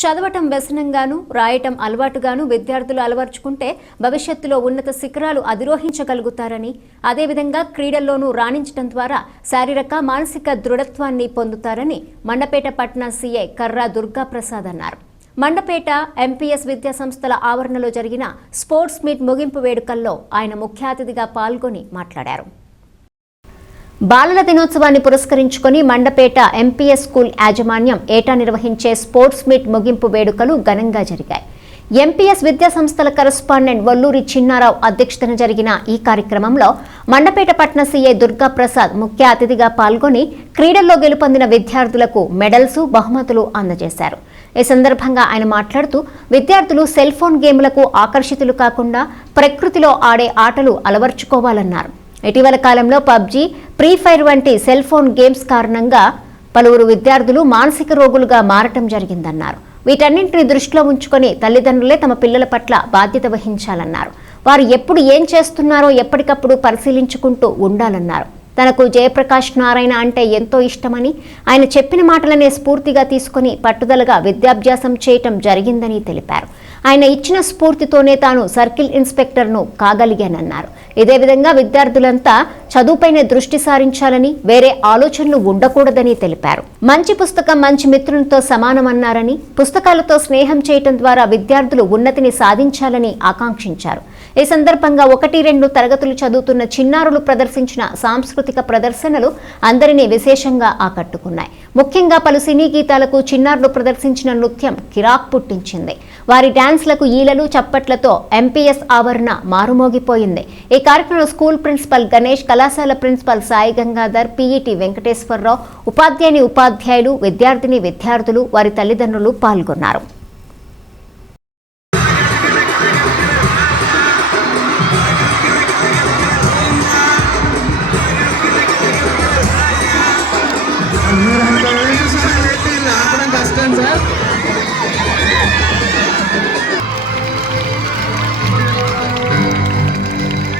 చదవటం వ్యసనంగాను రాయటం అలవాటుగాను విద్యార్థులు అలవర్చుకుంటే భవిష్యత్తులో ఉన్నత శిఖరాలు అధిరోహించగలుగుతారని అదేవిధంగా క్రీడల్లోనూ రాణించడం ద్వారా శారీరక మానసిక దృఢత్వాన్ని పొందుతారని మండపేట పట్నా సీఐ కర్రా దుర్గాప్రసాద్ అన్నారు. మండపేట ఎంపీఎస్ విద్యా సంస్థల ఆవరణలో జరిగిన స్పోర్ట్స్ మీట్ ముగింపు వేడుకల్లో ఆయన ముఖ్య అతిథిగా పాల్గొని మాట్లాడారు. బాలల దినోత్సవాన్ని పురస్కరించుకొని మండపేట ఎంపీఎస్ స్కూల్ యాజమాన్యం ఏటా నిర్వహించే స్పోర్ట్స్ మీట్ ముగింపు వేడుకలు ఘనంగా జరిగాయి. ఎంపీఎస్ విద్యా సంస్థల కరస్పాండెంట్ వల్లూరి చిన్నారావు అధ్యక్షతన జరిగిన ఈ కార్యక్రమంలో మండపేట పట్న సీఏ దుర్గాప్రసాద్ ముఖ్య అతిథిగా పాల్గొని క్రీడల్లో గెలుపొందిన విద్యార్థులకు మెడల్స్ బహుమతులు అందజేశారు. ఈ సందర్భంగా ఆయన మాట్లాడుతూ విద్యార్థులు సెల్ ఫోన్ గేమ్లకు ఆకర్షితులు కాకుండా ప్రకృతిలో ఆడే ఆటలు అలవర్చుకోవాలన్నారు. ఇటీవల కాలంలో పబ్జీ ఫ్రీ ఫైర్ వంటి సెల్ ఫోన్ గేమ్స్ కారణంగా పలువురు విద్యార్థులు మానసిక రోగులుగా మారటం జరిగిందన్నారు. వీటన్నింటిని దృష్టిలో ఉంచుకొని తల్లిదండ్రులే తమ పిల్లల పట్ల బాధ్యత వహించాలన్నారు. వారు ఎప్పుడు ఏం చేస్తున్నారో ఎప్పటికప్పుడు పరిశీలించుకుంటూ ఉండాలన్నారు. తనకు జయప్రకాష్ నారాయణ అంటే ఎంతో ఇష్టమని ఆయన చెప్పిన మాటలనే స్ఫూర్తిగా తీసుకొని పట్టుదలగా విద్యాభ్యాసం చేయటం జరిగిందని తెలిపారు. ఆయన ఇచ్చిన స్ఫూర్తితోనే తాను సర్కిల్ ఇన్స్పెక్టర్ను కాగలిగానన్నారు. ఇదే విధంగా విద్యార్థులంతా చదువుపైనే దృష్టి సారించాలని వేరే ఆలోచనలు ఉండకూడదని తెలిపారు. మంచి పుస్తకం మంచి మిత్రులతో సమానమన్నారని పుస్తకాలతో స్నేహం చేయటం ద్వారా విద్యార్థులు ఉన్నతిని సాధించాలని ఆకాంక్షించారు. ఈ సందర్భంగా ఒకటి రెండు తరగతులు చదువుతున్న చిన్నారులు ప్రదర్శించిన సాంస్కృతిక ప్రదర్శనలు అందరినీ విశేషంగా ఆకట్టుకున్నాయి. ముఖ్యంగా పలు సినీ గీతాలకు చిన్నారులు ప్రదర్శించిన నృత్యం కిరాక్ పుట్టించింది. వారి డాన్స్లకు ఈలలు చప్పట్లతో ఎంపీఎస్ ఆవరణ మారుమోగిపోయింది. ఈ కార్యక్రమంలో స్కూల్ ప్రిన్సిపల్ గణేష్ కళాశాల ప్రిన్సిపల్ సాయి గంగాధర్ పీఈటి వెంకటేశ్వరరావు ఉపాధ్యాయుని ఉపాధ్యాయులు విద్యార్థిని విద్యార్థులు వారి తల్లిదండ్రులు పాల్గొన్నారు. మీరు అంత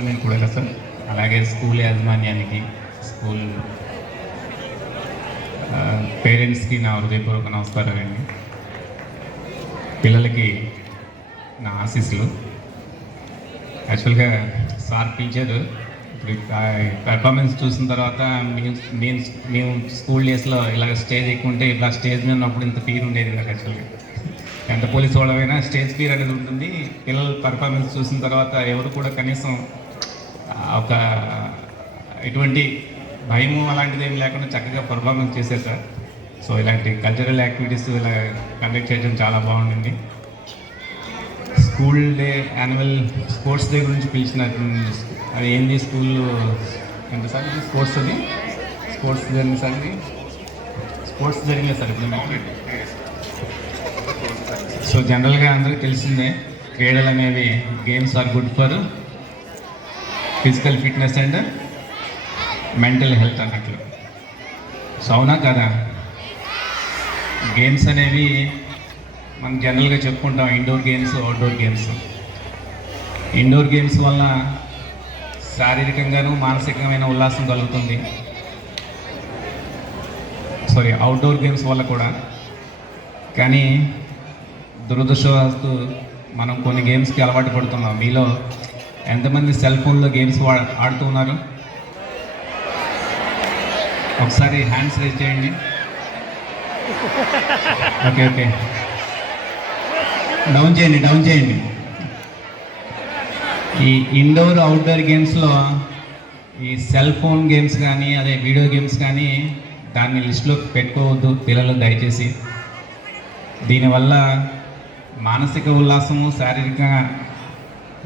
నేను కూడా సార్ అలాగే స్కూల్ యాజమాన్యానికి స్కూల్ పేరెంట్స్కి నా హృదయపూర్వక నమస్కారాలండి పిల్లలకి నా ఆశీస్సులు. యాక్చువల్గా సార్ పిలిచారు. ఇప్పుడు పెర్ఫార్మెన్స్ చూసిన తర్వాత మేము మేము మేము స్కూల్ డేస్లో ఇలాగ స్టేజ్ ఎక్కుంటే ఇలా స్టేజ్ మీద ఉన్నప్పుడు ఇంత ఫీల్ ఉండేది నాకు యాక్చువల్గా. ఎంత పోలీస్ వాళ్ళమైనా స్టేజ్ ఫీర్ అనేది ఉంటుంది. పిల్లల పెర్ఫార్మెన్స్ చూసిన తర్వాత ఎవరు కూడా కనీసం ఒక ఎటువంటి భయము అలాంటిది ఏం లేకుండా చక్కగా పర్ఫార్మెన్స్ చేశారు సార్. సో ఇలాంటి కల్చరల్ యాక్టివిటీస్ ఇలా కండక్ట్ చేయడం చాలా బాగుండండి school day annual sports day గురించి పిలిచిన అది ఏంది స్కూల్ ఎంత సార్ స్పోర్ట్స్ అది? స్పోర్ట్స్ జరిగిన సార్ ఇది? స్పోర్ట్స్ జరిగింది సార్ ఇప్పుడు సో జనరల్గా అందరికీ తెలిసిందే క్రీడలు అనేవి games are good for physical fitness and mental health అన్నట్లు. సో అవునా కదా? గేమ్స్ అనేవి మనం జనరల్గా చెప్పుకుంటాం indoor games outdoor games. Indoor games వల్ల శారీరకంగాను మానసికమైన ఉల్లాసం కలుగుతుంది. సారీ అవుట్డోర్ గేమ్స్ వల్ల కూడా. కానీ దురదృష్టవస్తు మనం కొన్ని గేమ్స్కి అలవాటు పడుతున్నాం. మీలో ఎంతమంది సెల్ ఫోన్లో గేమ్స్ ఆడుతూ ఉన్నారు? ఒకసారి హ్యాండ్స్ రేజ్ చేయండి. Okay okay. డౌన్ చేయండి డౌన్ చేయండి. ఈ ఇండోర్ అవుట్డోర్ గేమ్స్లో ఈ సెల్ ఫోన్ గేమ్స్ కానీ అదే వీడియో గేమ్స్ కానీ దాన్ని లిస్ట్లో పెట్టుకోవద్దు పిల్లలు దయచేసి. దీనివల్ల మానసిక ఉల్లాసము శారీరక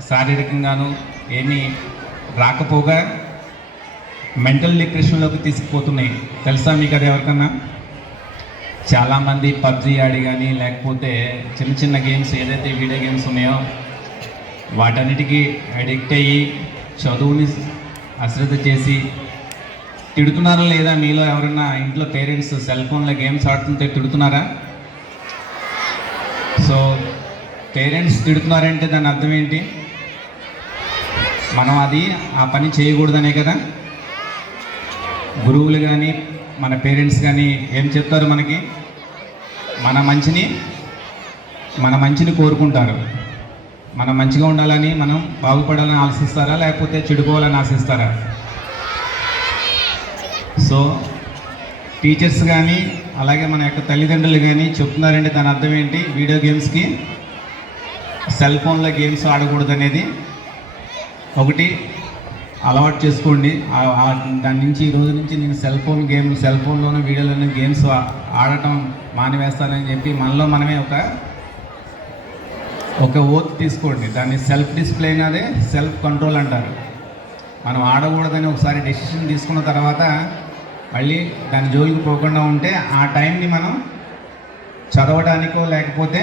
శారీరకంగాను ఏమీ రాకపోగా మెంటల్ డిప్రెషన్లోకి తీసుకుపోతున్నాయి. తెలుసా మీకు అది ఎవరికన్నా? చాలామంది పబ్జి ఆడి కానీ లేకపోతే చిన్న చిన్న గేమ్స్ ఏదైతే వీడియో గేమ్స్ ఉన్నాయో వాటన్నిటికీ అడిక్ట్ అయ్యి చదువుని అశ్రద్ధ చేసి తిడుతున్నారా లేదా? మీలో ఎవరైనా ఇంట్లో పేరెంట్స్ సెల్ ఫోన్లో గేమ్స్ ఆడుతుంటే తిడుతున్నారా? సో పేరెంట్స్ తిడుతున్నారంటే దాని అర్థం ఏంటి? మనం అది ఆ పని చేయకూడదనే కదా? గురువులు కానీ మన పేరెంట్స్ కానీ ఏం చెప్తారు మనకి? మన మంచిని మన మంచిని కోరుకుంటారు. మనం మంచిగా ఉండాలని మనం బాగుపడాలని ఆశిస్తారా? లేకపోతే చెడిపోవాలని ఆశిస్తారా? సో టీచర్స్ కానీ అలాగే మన యొక్క తల్లిదండ్రులు కానీ చెప్తున్నారండి దాని అర్థం ఏంటి? వీడియో గేమ్స్కి సెల్ ఫోన్లో గేమ్స్ ఆడకూడదు అనేది ఒకటి అలవాటు చేసుకోండి. దాని నుంచి ఈ రోజు నుంచి నేను సెల్ ఫోన్ గేమ్ సెల్ ఫోన్లోనే వీడియోలోనే గేమ్స్ ఆడటం మానివేస్తానని చెప్పి మనలో మనమే ఒక ఒక ఓత్ తీసుకోండి. దాన్ని సెల్ఫ్ డిసిప్లైన్ అదే సెల్ఫ్ కంట్రోల్ అంటారు. మనం ఆడకూడదని ఒకసారి డెసిషన్ తీసుకున్న తర్వాత మళ్ళీ దాని జోలికి పోకుండా ఉంటే ఆ టైంని మనం చదవడానికో లేకపోతే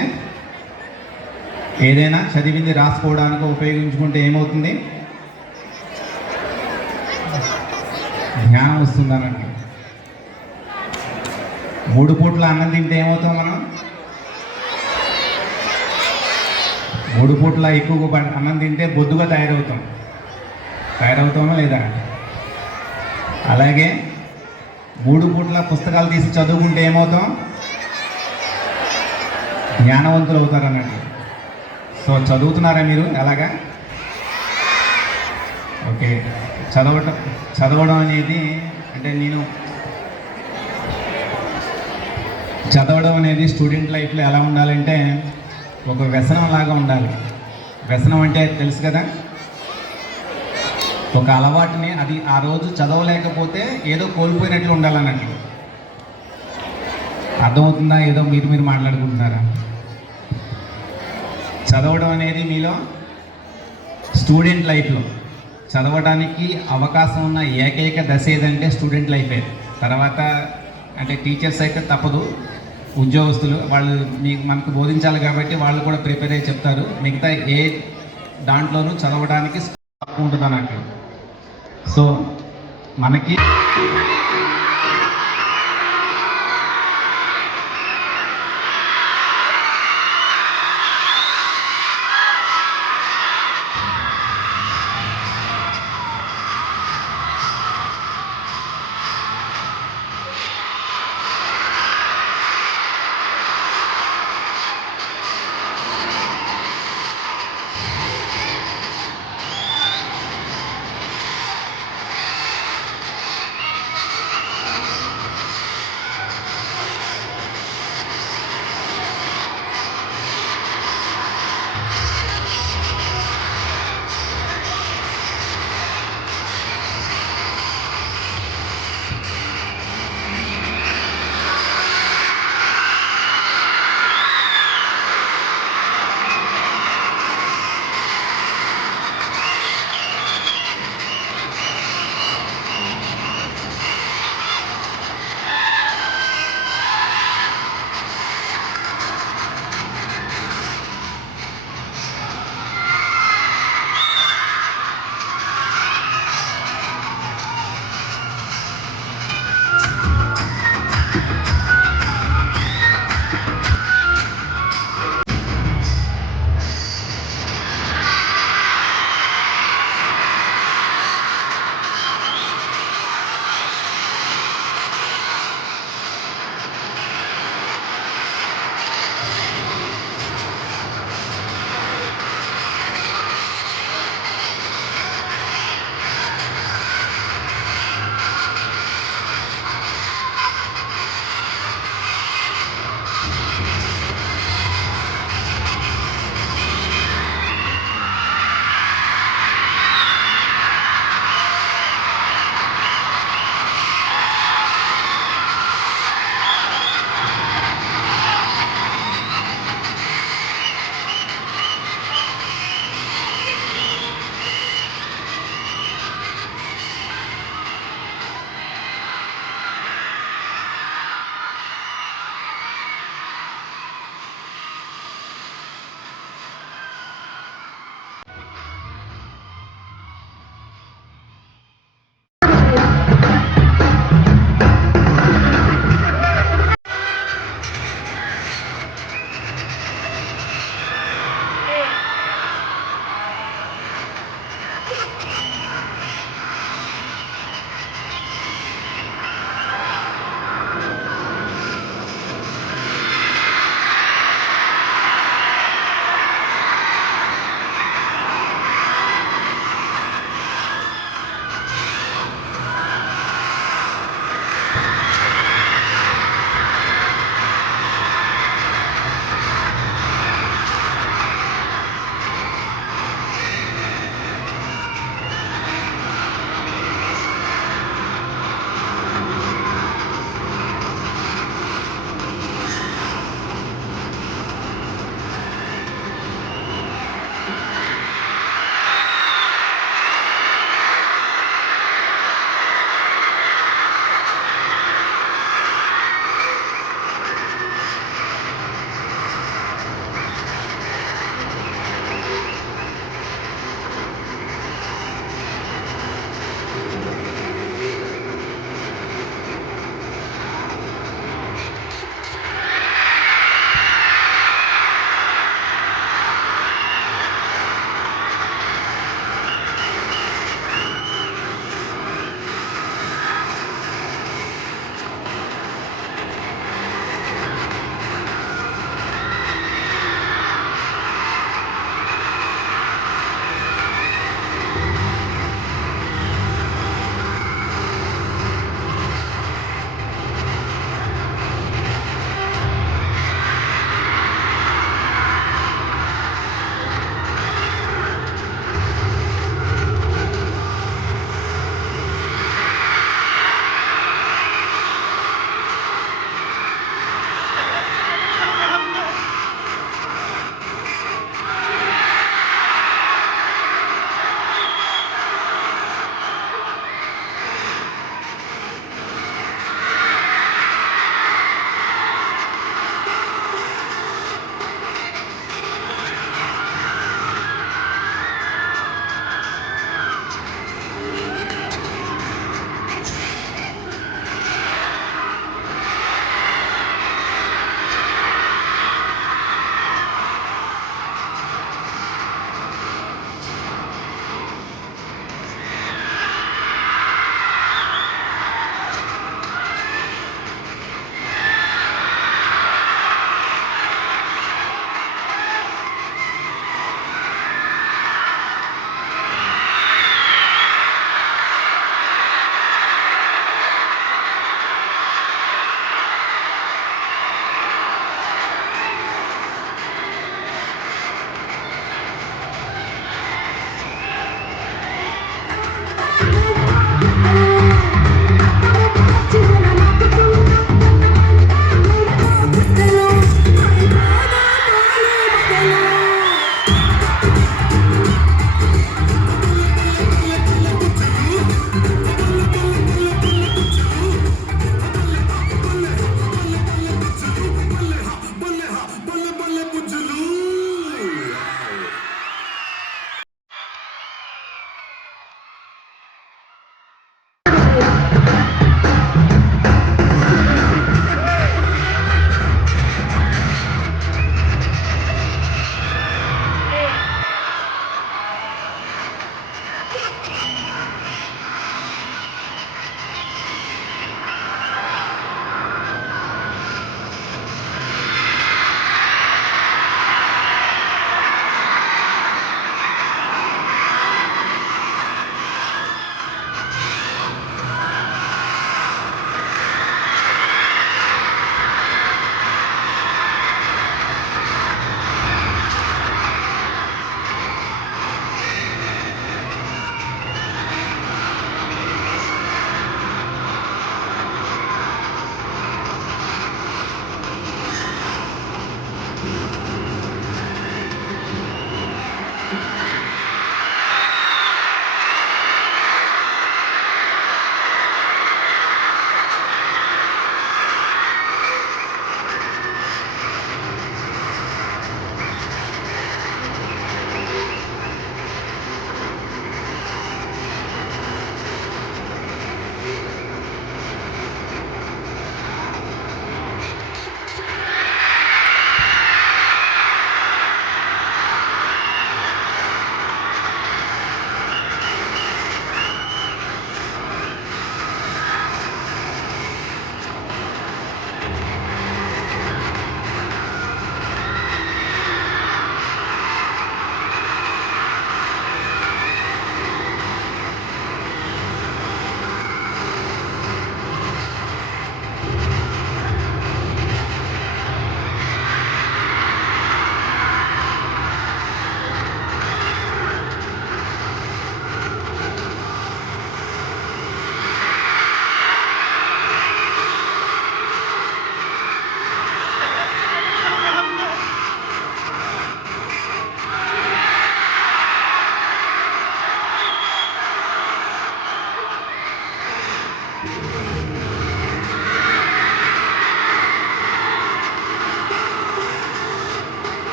ఏదైనా చదివింది రాసుకోవడానికో ఉపయోగించుకుంటే ఏమవుతుంది? జ్ఞానం వస్తుందనండి మూడు పూట్ల అన్నం తింటే ఏమవుతాం మనం? మూడు పూట్ల ఎక్కువ అన్నం తింటే బొద్దుగా తయారవుతాం. తయారవుతామా లేదా? అలాగే మూడు పూట్ల పుస్తకాలు తీసి చదువుకుంటే ఏమవుతాం? జ్ఞానవంతులు అవుతారనండి. సో చదువుతున్నారా మీరు? ఎలాగా? ఓకే. చదవటం చదవడం అనేది అంటే నేను చదవడం అనేది స్టూడెంట్ లైఫ్లో ఎలా ఉండాలంటే ఒక వ్యసనం లాగా ఉండాలి. వ్యసనం అంటే తెలుసు కదా? ఒక అలవాటుని అది ఆ రోజు చదవలేకపోతే ఏదో కోల్పోయినట్లు ఉండాలన్నట్లు. అర్థమవుతుందా? ఏదో మీరు మీరు మాట్లాడుకుంటున్నారా? చదవడం అనేది మీలో స్టూడెంట్ లైఫ్లో చదవడానికి అవకాశం ఉన్న ఏకైక దశ ఏదంటే స్టూడెంట్ లైఫే. తర్వాత అంటే టీచర్స్ అయితే తప్పదు. ఉద్యోగస్తులు వాళ్ళు మీకు మనకు బోధించాలి కాబట్టి వాళ్ళు కూడా ప్రిపేర్ అయ్యి చెప్తారు. మిగతా ఏ దాంట్లోనూ చదవడానికి తక్కువ ఉంటుంది అన్నట్లు సో మనకి